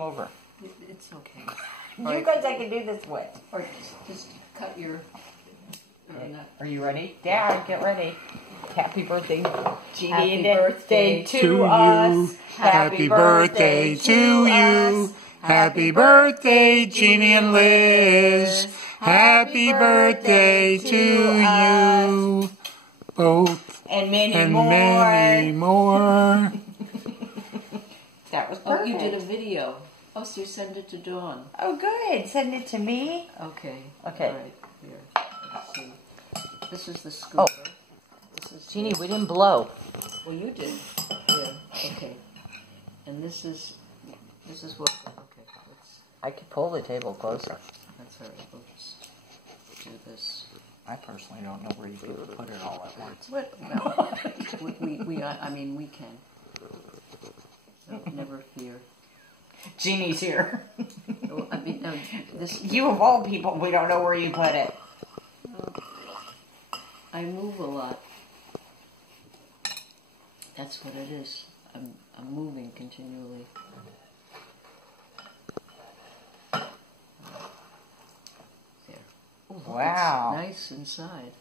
come over. It's okay. You guys I can do this with. Or just cut your... Are you ready? Dad, get ready. Happy birthday, Jeannie. Happy birthday to us. Happy birthday to you. Happy birthday, Jeannie and Liz. Happy birthday to you. Both And many and more. many more. That was perfect. Oh, you did a video. Oh, so you send it to Dawn. Oh, good. Send it to me. Okay. Okay. All right. Here. Let's see. This is the scooper. This is Jeannie, we didn't blow. Well, you did. Yeah. Okay. And this is what. Okay. I could pull the table closer. That's all right. We'll just do this. I personally don't know where you could put it all at once. What? Well, I mean, we can. So never fear. Jeannie's here. Well, I mean, no, this. You of all people, we don't know where you put it. I move a lot. That's what it is. I'm moving continually. There. Wow. It's nice inside.